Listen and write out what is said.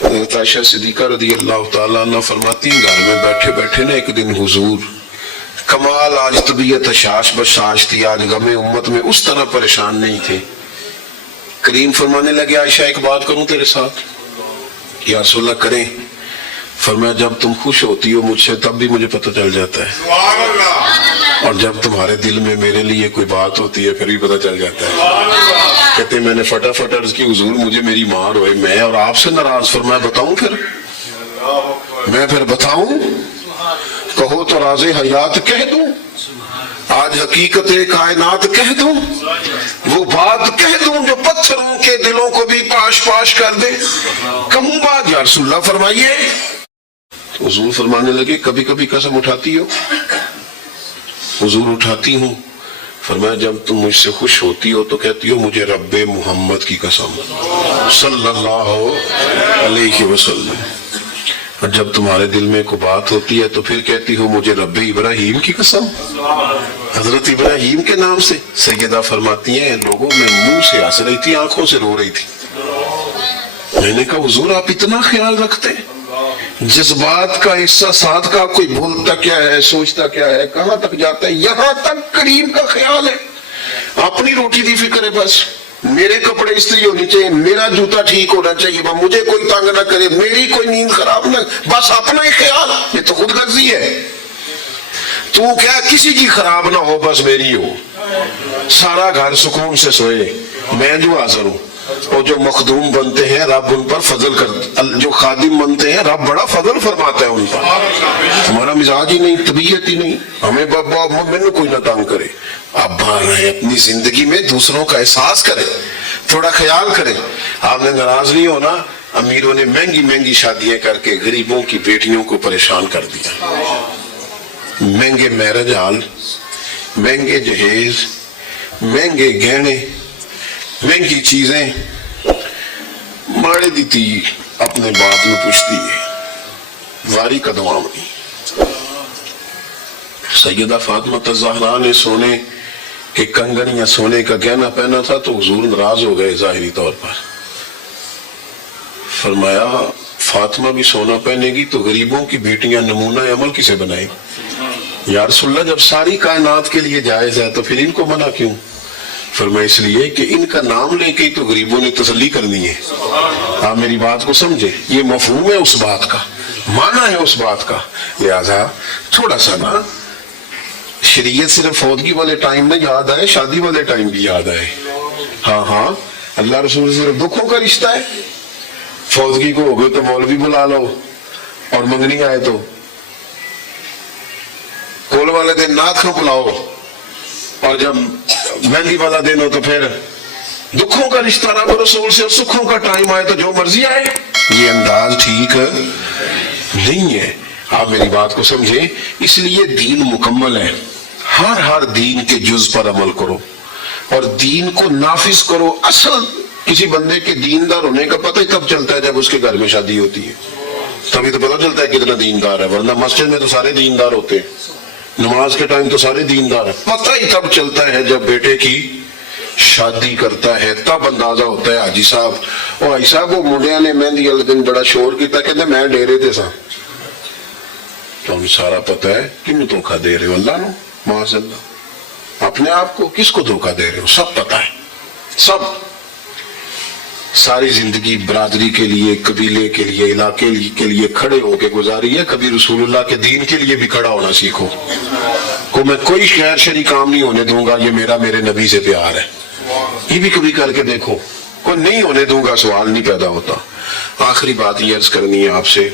عائشہ صدیقہ رضی اللہ تعالیٰ عنہ فرماتی ہیں گھر میں بیٹھے بیٹھے نا ایک دن حضور کمال آج طبیعت شاش بشاش تھی، آج غم امت میں اس طرح پریشان نہیں تھے. کریم فرمانے لگے عائشہ ایک بات کروں تیرے ساتھ؟ یا رسول اللہ کریں. فرمایا جب تم خوش ہوتی ہو مجھ سے تب بھی مجھے پتہ چل جاتا ہے، اور جب تمہارے دل میں میرے لیے کوئی بات ہوتی ہے پھر بھی پتہ چل جاتا ہے. کہتے ہیں میں نے فٹافٹ عرض کی حضور مجھے میری ماں روئے میں اور آپ سے ناراض. فرمایا بتاؤں پھر؟ میں پھر بتاؤں؟ کہو تو راز حیات کہہ دوں، آج حقیقت کائنات کہہ دوں، وہ بات کہہ دوں جو پتھروں کے دلوں کو بھی پاش پاش کر دے. کہوں بات یا رسول اللہ فرمائیے. حضور فرمانے لگے کبھی کبھی قسم اٹھاتی ہو؟ حضور اٹھاتی ہوں. فرمایا جب تم مجھ سے خوش ہوتی ہو تو کہتی ہو مجھے رب محمد کی قسم صلی اللہ علیہ وسلم، اور جب تمہارے دل میں کوئی بات ہوتی ہے تو پھر کہتی ہو مجھے رب ابراہیم کی قسم، حضرت ابراہیم کے نام سے. سیدہ فرماتی ہیں لوگوں میں منہ سے ہنس رہی تھی آنکھوں سے رو رہی تھی. میں نے کہا حضور آپ اتنا خیال رکھتے ہیں جذبات کا، احساسات کا، کوئی بولتا کیا ہے سوچتا کیا ہے کہاں تک جاتا ہے. یہاں تک کریم کا خیال ہے، اپنی روٹی کی فکر ہے، بس میرے کپڑے استری ہونی چاہیے، میرا جوتا ٹھیک ہونا چاہیے، مجھے کوئی تنگ نہ کرے، میری کوئی نیند خراب نہ، بس اپنا ہی خیال. یہ تو خود غرضی ہے. تو کیا کسی کی خراب نہ ہو بس میری ہو، سارا گھر سکون سے سوئے، میں جو حاضر ہوں. اور جو مخدوم بنتے ہیں رب ان پر فضل کرتا، جو خادم بنتے ہیں رب بڑا فضل فرماتا ہے ان پر. ہمارا مزاج ہی نہیں، طبیعت ہی نہیں، ہمیں بابا میں نے کوئی نہ تنگ کرے. آپ باہر رہے اپنی زندگی میں دوسروں کا احساس کریں، تھوڑا خیال کریں. آپ نے ناراض نہیں ہونا. امیروں نے مہنگی مہنگی شادیاں کر کے غریبوں کی بیٹیوں کو پریشان کر دیا. مہنگے میرج ہال، مہنگے جہیز، مہنگے گہنے، مہنگی چیزیں. ماڑے دیتی اپنے باپ میں پوچھتی ہے واری کا دوامنی. سیدہ فاطمہ الزہرا نے سونے کے کنگن یا سونے کا گہنا پہنا تھا تو حضور ناراض ہو گئے ظاہری طور پر. فرمایا فاطمہ بھی سونا پہنے گی تو غریبوں کی بیٹیاں نمونہ عمل کسے بنائیں؟ یا رسول اللہ جب ساری کائنات کے لیے جائز ہے تو پھر ان کو منع کیوں؟ فرمایا اس لیے کہ ان کا نام لے کے تو غریبوں نے تسلی کرنی ہے. آپ میری بات کو سمجھے، یہ مفہوم ہے اس بات کا، معنی ہے اس بات کا. لہذا تھوڑا سا نا شریعت صرف فوتگی والے ٹائم میں یاد آئے، شادی والے ٹائم بھی یاد آئے. ہاں ہاں اللہ رسول صرف دکھوں کا رشتہ ہے. فوتگی کو ہو گئے تو مولوی بلا لو، اور منگنی آئے تو کول والے دن نعت خاں بلاؤ، اور جب مہندی والا دن ہو تو پھر دکھوں کا رشتہ رب رسول سے، اور سکھوں کا ٹائم آئے تو جو مرضی آئے. یہ انداز ٹھیک نہیں ہے. آپ میری بات کو سمجھیں. اس لیے دین مکمل ہے. ہر دین کے جز پر عمل کرو اور دین کو نافذ کرو. اصل کسی بندے کے دیندار ہونے کا پتہ ہی تب چلتا ہے جب اس کے گھر میں شادی ہوتی ہے، تبھی تو پتہ چلتا ہے کتنا دیندار ہے. ورنہ مسجد میں تو سارے دیندار ہوتے ہیں، نماز کے ٹائم تو سارے دیندار ہیں. پتہ ہی تب چلتا ہے جب بیٹے کی شادی کرتا ہے، تب اندازہ ہوتا ہے. حاجی صاحب وہ حاجی صاحب وہ منڈیاں نے مہندی والے دن بڑا شور کیتا، کہتے میں ڈیرے تے سا. تو ہمیں سارا پتہ ہے کیوں دھوکہ دے رہے ہو؟ اللہ نو معاذ اللہ. اپنے آپ کو کس کو دھوکہ دے رہے ہو؟ سب پتہ ہے، سب. ساری زندگی برادری کے لیے، قبیلے کے لیے، علاقے کے لیے کھڑے ہو کے گزاری ہے. کبھی رسول اللہ کے دین کے لیے بھی کھڑا ہونا سیکھو. کو میں کوئی خیر شری کام نہیں ہونے دوں گا، یہ میرے نبی سے پیار ہے. یہ بھی کبھی کر کے دیکھو. کوئی نہیں ہونے دوں گا، سوال نہیں پیدا ہوتا. آخری بات یہ عرض کرنی ہے آپ سے.